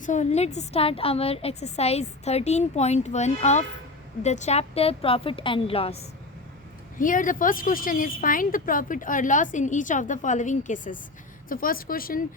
So let's start our exercise 13.1 of the chapter Profit and Loss. Here the first question is find the profit or loss in each of the following cases. So first question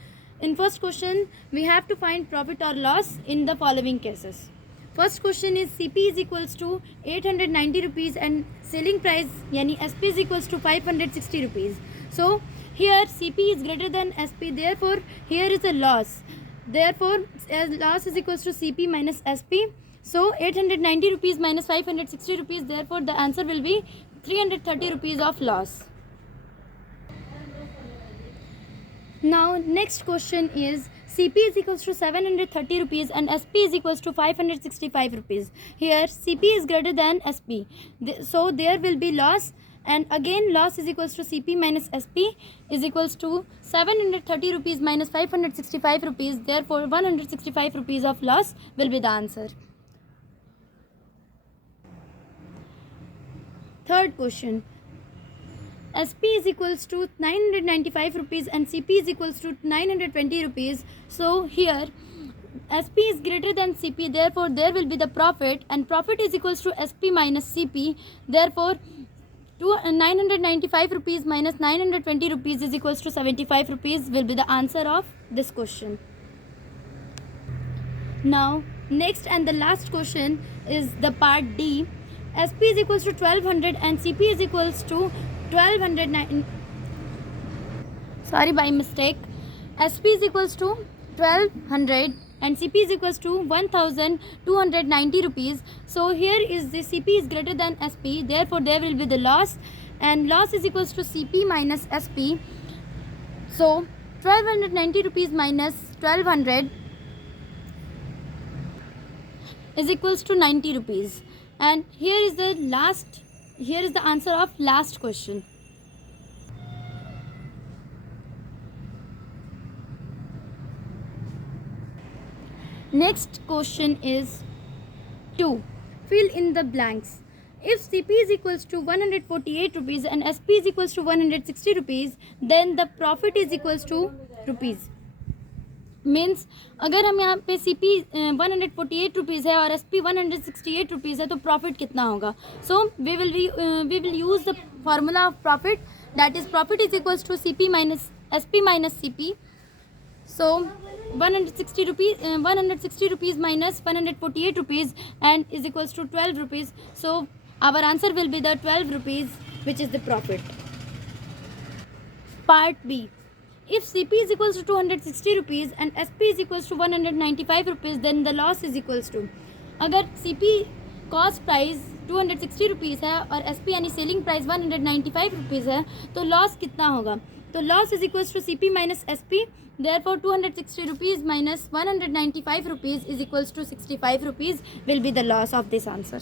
we have to find profit or loss in the following cases. First question is CP is equals to 890 rupees and selling price yani SP is equals to 560 rupees. So here CP is greater than SP, therefore here is a loss. Therefore as loss is equals to CP minus SP. So 890 rupees minus 560 rupees, therefore the answer will be 330 rupees of loss. Now next question is CP is equals to 730 rupees and SP is equals to 565 rupees. Here CP is greater than SP, so there will be loss, and again loss is equals to CP minus SP is equals to 730 rupees minus 565 rupees, therefore 165 rupees of loss will be the answer. Third question, SP is equals to 995 rupees and CP is equals to 920 rupees. So here SP is greater than CP, therefore there will be the profit, and profit is equals to SP minus CP, therefore 995 rupees minus 920 rupees is equals to 75 rupees will be the answer of this question. Now next and the last question is the part D. SP is equals to 1200 and CP is equals to 1209. Sorry, by mistake. SP is equals to 1200 and CP is equals to 1290 rupees. So here is the CP is greater than SP, therefore there will be the loss, and loss is equals to CP minus SP. So 1290 rupees minus 1200 is equals to 90 rupees. And here is the answer of last question. Next question is 2. Fill in the blanks. If CP is equals to 148 rupees and SP is equals to 160 rupees, then the profit is equals to rupees. Means अगर हम यहाँ पे CP 148 rupees है और SP 168 rupees है तो profit कितना होगा. So we will use the formula of profit, that is profit is equals to CP minus SP minus CP. So 160 rupees minus 148 rupees and is equals to 12 rupees. So our answer will be the 12 rupees, which is the profit. Part B. If CP is equals to 260 rupees and SP is equals to 195 rupees, then the loss is equals to. अगर CP cost price 260 rupees है और SP यानी selling price 195 rupees है, तो loss कितना होगा. तो loss is equals to CP minus SP, therefore 260 rupees minus 195 rupees is equals to 65 rupees will be the loss of this answer.